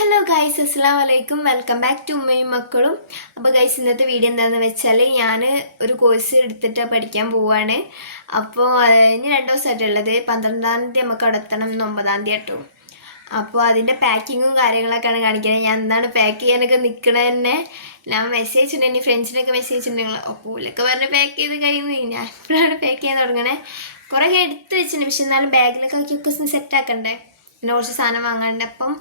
Hello guys, അസ്സലാമു അലൈക്കും. Welcome back to ഉമ്മയും മക്കളും. അപ്പോൾ ഗൈസ്, ഇന്നത്തെ വീഡിയോ എന്താണെന്ന് വെച്ചാൽ ഞാൻ ഒരു കോഴ്സ് എടുത്തിട്ട് പഠിക്കാൻ പോവുകയാണ്. അപ്പോൾ ഇനി 2 ദിവസമായിട്ടുള്ളത്. 12-ാം തീയതി നമുക്ക് അവിടെ എത്തണം, 9-ാം തീയതി കേട്ടോ. അപ്പോൾ അതിൻ്റെ പാക്കിങ്ങും കാര്യങ്ങളൊക്കെയാണ് കാണിക്കുന്നത്. ഞാൻ എന്താണ് പാക്ക് ചെയ്യാനൊക്കെ നിൽക്കണത് തന്നെ. ഞാൻ മെസ്സേജ് ഇട്ടുണ്ടെങ്കിൽ ഫ്രണ്ട്സിനൊക്കെ മെസ്സേജ് ഇട്ടുണ്ടെങ്കിൽ അപ്പോൾ ഓലൊക്കെ പറഞ്ഞ് പാക്ക് ചെയ്ത് കഴിയുന്നു. ഞാൻ ഇപ്പോഴാണ് പാക്ക് ചെയ്യാൻ തുടങ്ങണേ. കുറേ എടുത്ത് വെച്ചിട്ടുണ്ട്, പക്ഷെ എന്നാലും ബാഗിലൊക്കെ ആക്കിയൊക്കെ സെറ്റാക്കണ്ടേ, പിന്നെ കുറച്ച് സാധനം വാങ്ങാണ്ട്. അപ്പം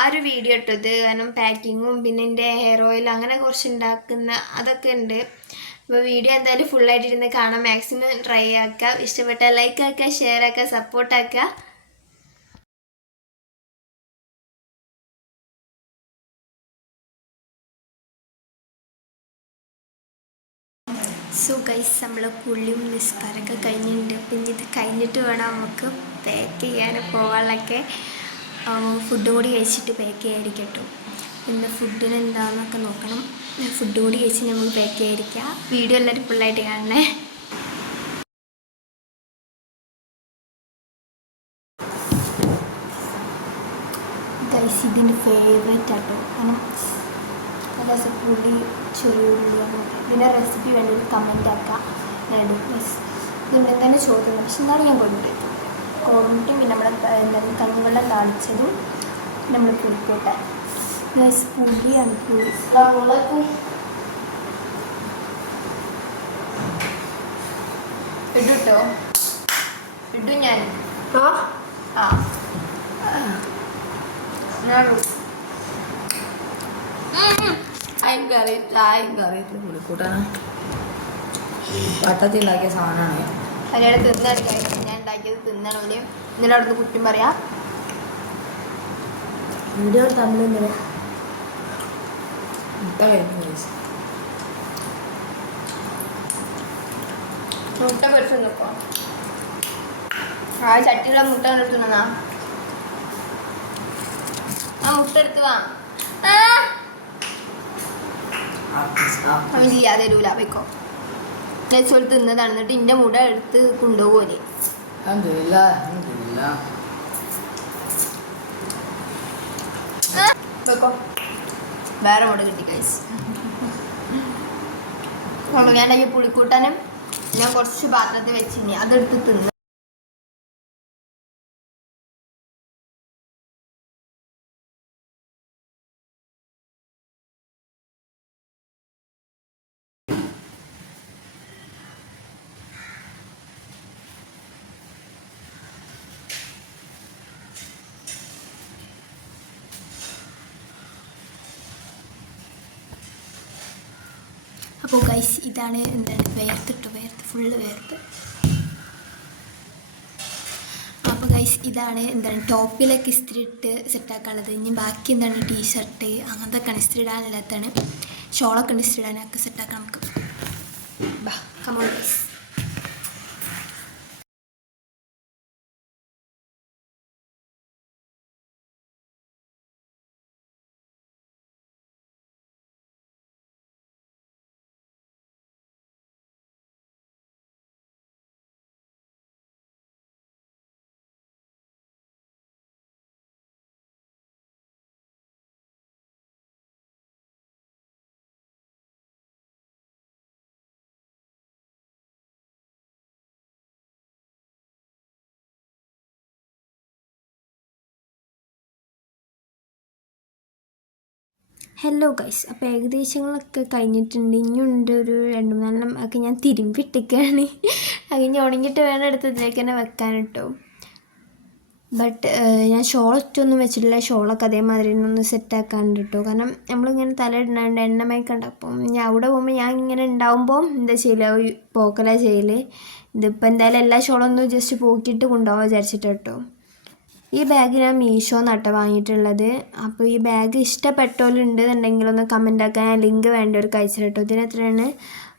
ആ ഒരു വീഡിയോ ഇട്ടത് കാരണം പാക്കിങ്ങും പിന്നെ എൻ്റെ ഹെയർ ഓയിൽ അങ്ങനെ കുറച്ച് ഉണ്ടാക്കുന്ന അതൊക്കെ ഉണ്ട്. അപ്പോൾ വീഡിയോ എന്തായാലും ഫുള്ളായിട്ട് ഇരുന്ന് കാണാൻ മാക്സിമം ട്രൈ ആക്കുക. ഇഷ്ടപ്പെട്ടാൽ ലൈക്ക് ആക്കുക, ഷെയർ ആക്കുക, സപ്പോർട്ടാക്കുക. സോ ഗൈസ്, നമ്മൾ കുളിയും നിസ്കാരമൊക്കെ കഴിഞ്ഞിട്ടുണ്ട്. പിന്നെ ഇത് കഴിഞ്ഞിട്ട് വേണം നമുക്ക് പാക്ക് ചെയ്യാൻ പോകാനൊക്കെ. ഫുഡ് കൂടി കഴിച്ചിട്ട് പാക്ക് ചെയ്യാതിരിക്കും കേട്ടോ. പിന്നെ ഫുഡിന് എന്താണെന്നൊക്കെ നോക്കണം. ഫുഡ് കൂടി കഴിച്ച് നമ്മൾ പാക്ക് ചെയ്യാതിരിക്കുക. വീഡിയോ എല്ലാവരും ഫുള്ളായിട്ട് കാണണേ. ഗൈസ്, ഇതിൻ്റെ ഫേവറേറ്റ് ആട്ടോ. കാരണം അതായത് പുളി, ചെറിയ ഉള്ളി, അങ്ങനത്തെ ഇതിൻ്റെ റെസിപ്പി വേണ്ടി ഒരു കമൻറ്റ് ആക്കുക. ഇതിൻ്റെ തന്നെ ചോദ്യം, പക്ഷെ എന്നാലും ഞാൻ കൊണ്ടുവരും. കോഴിമുട്ടയും പിന്നെ നമ്മുടെ എന്താണ് കഞ്ഞിവെള്ളം താളിച്ചതും നമ്മൾ പുളിക്കോട്ടെ. പുളിയാണ് പുളി ഇട്ടോ ഇട്ടു ഞാൻ ചായയും കറിയത്തിൽ പുളിക്കൂട്ടാണ്. പട്ടത്തിലുണ്ടാക്കിയ സാധനമാണ്. അതിനോട് തിന്നാൻ ഞാൻ ഉണ്ടാക്കിയത് തിന്നണമെങ്കിൽ എന്നിട്ട് അവിടെ നിന്ന് കുറ്റം പറയാം. വീഡിയോ തമ്മിൽ മുട്ട കഴിക്കുന്നു. മുട്ട പൊരിച്ചു നോക്കാം. ആ ചട്ടിയുള്ള മുട്ട കണ്ടെടുത്തുന്നാ ആ മുട്ട എടുത്ത് വാ. അവൻ ചെയ്യാതെ തരൂല, വെക്കോ. നെച്ചോൾ തിന്നതാണ്. എന്നിട്ട് ഇന്റെ മുട എടുത്ത് കൊണ്ടുപോകുമല്ലേ. വെക്കോ, വേറെ മുട കിട്ടി കഴിച്ച്. ഞാൻ ഉണ്ടാക്കിയ പുളിക്കൂട്ടാനും ഞാൻ കുറച്ച് പാത്രത്തിൽ വെച്ചിനി, അതെടുത്ത് തിന്ന്. അപ്പോൾ ഗൈസ്, ഇതാണ് എന്താണ് വേർത്ത് ഫുള്ള് വേർത്ത്. അപ്പോൾ ഗൈസ്, ഇതാണ് എന്താണ് ടോപ്പിലൊക്കെ ഇസ്തിരി ഇട്ട് സെറ്റാക്കാനുള്ളത്. ഇനി ബാക്കി എന്താണ് ടീഷർട്ട് അങ്ങനത്തെ ഒക്കെ ഇസ്തിരി ഇടാനുള്ളതാണ്. ഷോളൊക്കെ ഉണ്ട് ഇസ്തിരി ഇടാനൊക്കെ സെറ്റാക്കാം നമുക്ക്. ബാ കമോൺ ഗൈസ്. ഹലോ ഗൈസ്, അപ്പോൾ ഏകദേശങ്ങളൊക്കെ കഴിഞ്ഞിട്ടുണ്ട്. ഇനിയുണ്ട് ഒരു 2-3 ഒക്കെ ഞാൻ തിരുമ്പിട്ടിരിക്കുകയാണ്. അത് ഇനി ഉണങ്ങിയിട്ട് വേണം എടുത്ത് ഇതിലേക്ക് തന്നെ വെക്കാൻ കേട്ടോ. ബട്ട് ഞാൻ ഷോളൊറ്റൊന്നും വെച്ചിട്ടില്ല. ഷോളൊക്കെ അതേമാതിരി ഒന്ന് സെറ്റാക്കാനുണ്ട് കേട്ടോ. കാരണം നമ്മളിങ്ങനെ തല ഇടുന്നുണ്ട്, എണ്ണമയക്കുണ്ട്. അപ്പം ഞാൻ അവിടെ പോകുമ്പോൾ ഞാൻ ഇങ്ങനെ ഉണ്ടാവുമ്പോൾ എന്താ ചെയ്യില്ല, പോക്കല ചെയ്യൽ. ഇതിപ്പോൾ എന്തായാലും എല്ലാ ഷോളൊന്നും ജസ്റ്റ് പോക്കിയിട്ട് കൊണ്ടുപോകാൻ വിചാരിച്ചിട്ട് കേട്ടോ. ഈ ബാഗ് ഞാൻ മീഷോന്നാട്ടോ വാങ്ങിയിട്ടുള്ളത്. അപ്പോൾ ഈ ബാഗ് ഇഷ്ടപ്പെട്ടോലുണ്ട് എന്നുണ്ടെങ്കിൽ ഒന്ന് കമൻ്റ് ആക്കാൻ. ഞാൻ ലിങ്ക് വേണ്ടവർക്ക് അയച്ചു കേട്ടോ. ഇതിന് എത്രയാണ്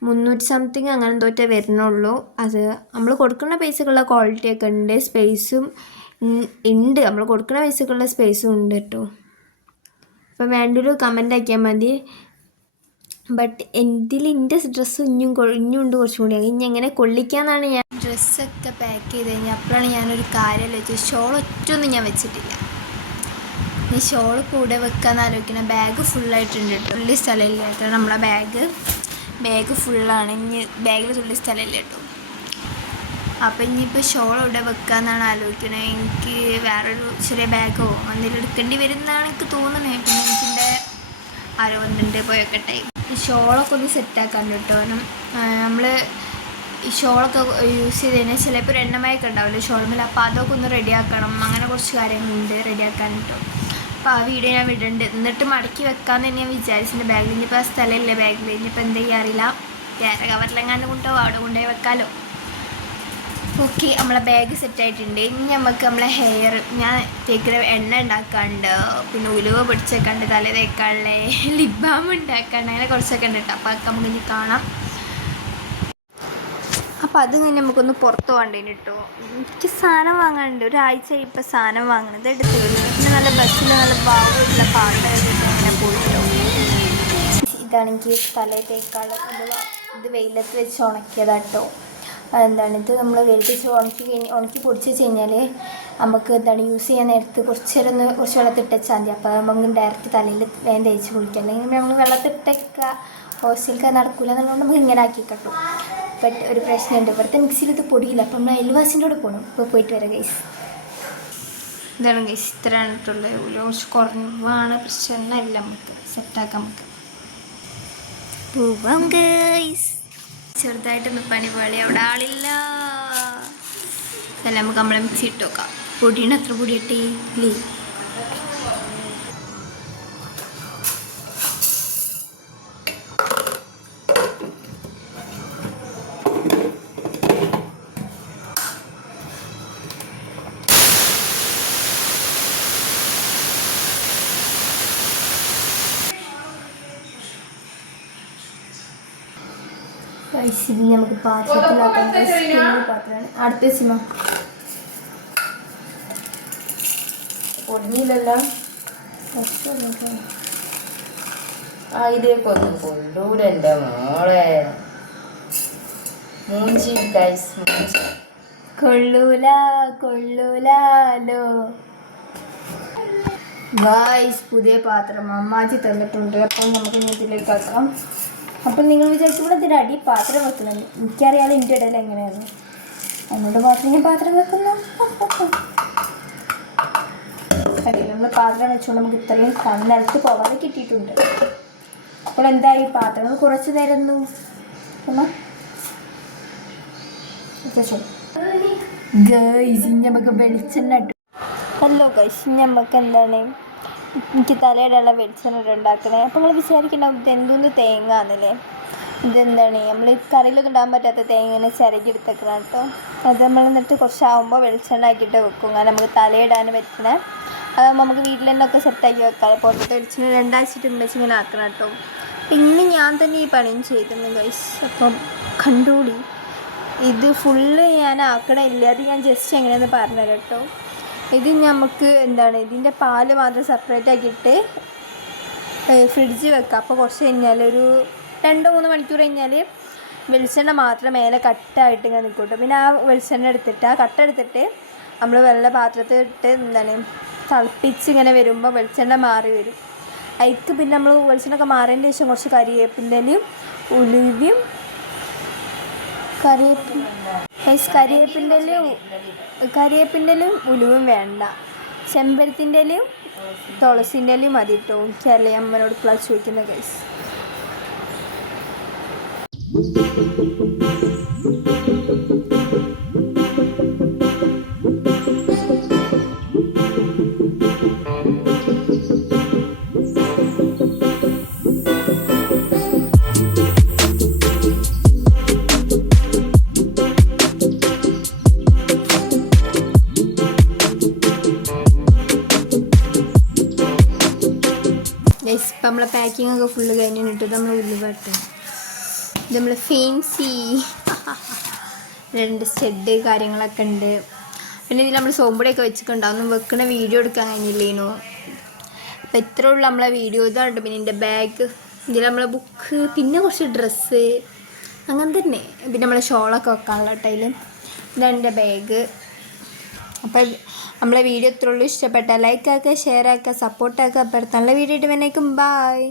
300 സംതിങ് അങ്ങനെ തോറ്റേ വരുന്നുള്ളൂ. അത് നമ്മൾ കൊടുക്കുന്ന പൈസക്കുള്ള ക്വാളിറ്റി ഒക്കെ ഉണ്ട്, സ്പേസും ഉണ്ട്. നമ്മൾ കൊടുക്കുന്ന പൈസക്കുള്ള സ്പേസും ഉണ്ട് കേട്ടോ. അപ്പോൾ വേണ്ടൊരു കമൻ്റ് ആക്കിയാൽ മതി. ബട്ട് എൻ്റെ ഡ്രസ്സ് ഇനിയുണ്ട് കുറച്ചും കൂടി. ഇനി എങ്ങനെ കൊള്ളിക്കാന്നാണ് ഞാൻ ഡ്രസ്സൊക്കെ പാക്ക് ചെയ്ത് കഴിഞ്ഞാൽ അപ്പോഴാണ് ഞാനൊരു കാര്യം വെച്ചത്. ഷോൾ ഒറ്റൊന്നും ഞാൻ വെച്ചിട്ടില്ല. ഈ ഷോൾ കൂടെ വെക്കാന്ന് ആലോചിക്കണം. ബാഗ് ഫുള്ളായിട്ടുണ്ട് കേട്ടോ, തുള്ളി സ്ഥലമില്ല കേട്ടോ. നമ്മളെ ബാഗ് ഫുള്ളാണ്. ഇനി ബാഗിൽ തുള്ളി സ്ഥലമില്ല കേട്ടോ. അപ്പം ഇനിയിപ്പോൾ ഷോൾ ഇവിടെ വെക്കാമെന്നാണ് ആലോചിക്കണത്. എനിക്ക് വേറൊരു ചെറിയ ബാഗോ എന്തെങ്കിലും എടുക്കേണ്ടി വരുന്നതാണ് എനിക്ക് തോന്നുന്നത്. പിന്നെ എനിക്കിൻ്റെ ആരോ വന്നിട്ടുണ്ട്, പോയൊക്കെ ഷോളൊക്കെ ഒന്ന് സെറ്റാക്കാണ്ട് കേട്ടോ. കാരണം നമ്മൾ ഈ ഷോളൊക്കെ യൂസ് ചെയ്ത് കഴിഞ്ഞാൽ ചിലപ്പോൾ ഒരു എണ്ണമയൊക്കെ ഉണ്ടാവില്ല ഷോൾമേൽ. അപ്പോൾ അതൊക്കെ ഒന്ന് റെഡിയാക്കണം. അങ്ങനെ കുറച്ച് കാര്യങ്ങളുണ്ട് റെഡിയാക്കാൻ കേട്ടോ. അപ്പോൾ ആ വീഡിയോ ഞാൻ വിടുന്നുണ്ട്. എന്നിട്ട് മടക്കി വെക്കാമെന്ന് തന്നെ ഞാൻ വിചാരിച്ചിട്ടുണ്ട്. ബാഗിൽ ഇനിയിപ്പോൾ ആ സ്ഥലമില്ല ബാഗിൽ. ഇനിയിപ്പോൾ എന്താ ചെയ്യുക അറിയില്ല. വേറെ കവറിലെങ്ങാണ്ട് കൊണ്ടുപോകും, അവിടെ കൊണ്ടുപോയി വെക്കാമല്ലോ. ഓക്കെ, നമ്മളെ ബാഗ് സെറ്റായിട്ടുണ്ട്. ഇനി നമുക്ക് നമ്മളെ ഹെയർ ഞാൻ തേക്കുന്ന എണ്ണ ഉണ്ടാക്കാണ്ട്, പിന്നെ ഉലുവ പൊടിച്ചേക്കാണ്ട്, തല തേക്കാനുള്ള ലിപ് ബാം ഉണ്ടാക്കാണ്ട്, അങ്ങനെ കുറച്ചൊക്കെ ഉണ്ട് കേട്ടോ. അപ്പോൾ അതൊക്കെ നമുക്ക് ഇനി കാണാം. അപ്പോൾ അത് കഴിഞ്ഞ് നമുക്കൊന്ന് പുറത്ത് പോകേണ്ടതിന് കേട്ടോ. എനിക്ക് സാധനം വാങ്ങാനുണ്ട്. ഒരാഴ്ച ഇപ്പോൾ സാധനം വാങ്ങുന്നത് എടുത്ത് വരും. പിന്നെ നല്ല ബസ്സിൽ നല്ല ഭാഗമുള്ള പാട്ടൊക്കെ അങ്ങനെ പോയിട്ടോ. ഇതാണെങ്കിൽ തല തേക്കാനുള്ള ഇത് വെയിലത്ത് വെച്ച് ഉണക്കിയതാട്ടോ. ഇത് നമ്മൾ വെയിലത്ത് വെച്ച് ഉണക്കി പൊടിച്ച് വെച്ച് കഴിഞ്ഞാൽ നമുക്ക് യൂസ് ചെയ്യാൻ നേരത്ത് കുറച്ച് വെള്ളത്തിട്ട് വെച്ചാൽ മതി. അപ്പോൾ നമുക്ക് ഡയറക്റ്റ് തലയിൽ വേഗം തേച്ച് കുളിക്കാം. അല്ലെങ്കിൽ നമ്മൾ വെള്ളത്തിട്ടൊക്കെ ഹോസ്റ്റലിൽ നടക്കില്ല എന്നുള്ളത് നമുക്ക് ഇങ്ങനെ ആക്കി കിട്ടും. ബട്ട് ഒരു പ്രശ്നമുണ്ട്, ഇവിടുത്തെ മിക്സിയിൽ ഇത് പൊടിയില്ല. അപ്പം നമ്മൾ അയൽവാസിൻ്റെ കൂടെ പോകണം. ഇപ്പോൾ പോയിട്ട് വരാം ഗൈസ്. ഇതാണ് ഗൈസ്, ഇത്രയാണ് ഇട്ടുള്ളത്. കുറച്ച് കുറവാണ്, പ്രശ്നമല്ല. നമുക്ക് സെറ്റാക്കാം. നമുക്ക് പോവാം ഗൈസ്. ചെറുതായിട്ടൊന്ന് പണിപാളി, അവിടെ ആളില്ല. അല്ല, നമുക്ക് നമ്മളെ മിക്സി ഇട്ട് നോക്കാം. പൊടിയാണ് അത്ര പൊടി ഇട്ടേ ഇല്ലേ. ഇത് നമുക്ക് പാത്രത്തിലാക്കാൻ പാത്രമാണ്. അടുത്ത സിമ ഒന്നില്ലല്ലോ. ഇതേക്ക് ഒന്നും കൊള്ളൂരെൻ്റെ മോളെ. മൂഞ്ചി ഗൈസ്, കൊള്ളൂലാലോ ഗൈസ്. പുതിയ പാത്രം അമ്മാച്ചി തന്നിട്ടുണ്ട്. അപ്പം നമുക്ക് ഇനി ഇതിലേക്ക് ആക്കാം. അപ്പം നിങ്ങൾ വിചാരിച്ചു ഇവിടെ ഇതിൻ്റെ അടി പാത്രം വെക്കുന്നത്. എനിക്കറിയാതെ എൻ്റെ ഇടയിൽ എങ്ങനെയാണ് എന്നോട് ഞാൻ പാത്രം വെക്കുന്നു. അതെ, നമ്മൾ പാത്രം വെച്ചുകൊണ്ട് നമുക്ക് ഇത്രയും നിലത്ത് പോകാതെ കിട്ടിയിട്ടുണ്ട്. അപ്പോൾ എന്തായി, പാത്രങ്ങൾ കുറച്ച് നേരന്നു ഗൈസ്. നമുക്ക് വെളിച്ചെണ്ണ ഇട്ടു. ഹലോ ഗൈസ്, നമുക്ക് എന്താണ് എനിക്ക് തലയിലുള്ള വെളിച്ചെണ്ണ ഉണ്ടാക്കണേ. അപ്പോൾ നിങ്ങൾ വിചാരിക്കണ്ടാവും ഇത് എന്തോന്ന് തേങ്ങ ആണല്ലേ. ഇതെന്താണ് നമ്മൾ കറിയിലൊന്നും ഇടാൻ പറ്റാത്ത തേങ്ങനെ ചിരകി എടുത്തേക്കണം കേട്ടോ. അത് നമ്മൾ എന്നിട്ട് കുറച്ചാകുമ്പോൾ വെളിച്ചെണ്ണ ആക്കിയിട്ട് വെക്കും. കാരണം നമുക്ക് തലയിടാൻ പറ്റണേ. അതാകുമ്പോൾ നമുക്ക് വീട്ടിൽ തന്നെ ഒക്കെ സെറ്റാക്കി വെക്കാം. പുറത്തെ വെളിച്ചെണ്ണ 2 ആഴ്ച ഇങ്ങനെ ആക്കണം കേട്ടോ. പിന്നെ ഞാൻ തന്നെ ഈ പണിയും ചെയ്തിരുന്നു ഗൈസ്. അപ്പം കണ്ടോളി, ഇത് ഫുള്ള് ഞാൻ ആക്കണമില്ല. അത് ഞാൻ ജസ്റ്റ് എങ്ങനെയാണെന്ന് പറഞ്ഞുതരാം കേട്ടോ. ഇത് നമുക്ക് ഇതിൻ്റെ പാല് മാത്രം സെപ്പറേറ്റ് ആക്കിയിട്ട് ഫ്രിഡ്ജ് വെക്കാം. അപ്പോൾ കുറച്ച് കഴിഞ്ഞാൽ ഒരു 2-3 മണിക്കൂർ കഴിഞ്ഞാൽ വെളിച്ചെണ്ണ മാത്രം മേലെ കട്ടായിട്ട് ഇങ്ങനെ നിൽക്കും കേട്ടോ. പിന്നെ ആ വെളിച്ചെണ്ണ എടുത്തിട്ട് ആ കട്ട എടുത്തിട്ട് നമ്മൾ വെള്ള പാത്രത്തിൽ ഇട്ട് തിളപ്പിച്ച് ഇങ്ങനെ വരുമ്പോൾ വെളിച്ചെണ്ണ മാറി വരും. അതിക്ക് പിന്നെ നമ്മൾ വെളിച്ചെണ്ണ ഒക്കെ മാറിയതിന് ശേഷം കുറച്ച് കരിവേപ്പിൻ്റെലും ഉലുവയും കരിവേപ്പിൻ്റെലും ഉലുവും വേണ്ട. ചെമ്പരത്തിൻ്റെലും തുളസിൻ്റെലും മതി കേട്ടോ. എനിക്കല്ലേ അമ്മനോട് പ്ലസ് ചോദിക്കുന്ന ഗൈസ്. ഇപ്പം നമ്മളെ പാക്കിംഗ് ഒക്കെ ഫുള്ള് കഴിഞ്ഞിട്ട് നമ്മൾ ഉള്ളിവാട്ട് ഇത് നമ്മൾ ഫേൻസി 2 സ്റ്റഡ് കാര്യങ്ങളൊക്കെ ഉണ്ട്. പിന്നെ ഇതിൽ നമ്മൾ സോമ്പൊടിയൊക്കെ വെച്ചിട്ടുണ്ടാവും. ഒന്നും വെക്കണ വീഡിയോ എടുക്കാൻ കഴിഞ്ഞില്ലേനോ. അപ്പോൾ ഇത്ര ഉള്ള നമ്മളെ വീഡിയോ ഇതാണ്. പിന്നെ എൻ്റെ ബാഗ്, ഇതിൽ നമ്മളെ ബുക്ക്, പിന്നെ കുറച്ച് ഡ്രസ്സ് അങ്ങനെ തന്നെ. പിന്നെ നമ്മളെ ഷോളൊക്കെ വെക്കാനുള്ള ടൈലും. ഇതാണ് എൻ്റെ ബാഗ്. അപ്പോൾ നമ്മളെ വീഡിയോ ഇത്രയുള്ളൂ. ഇഷ്ടപ്പെട്ടാൽ ലൈക്ക് ആക്കുക, ഷെയർ ആക്കുക, സപ്പോർട്ട് ആക്കുക. അപ്പോൾ നല്ല വീഡിയോ ഇട്ട് വന്നേക്കും. ബായ്.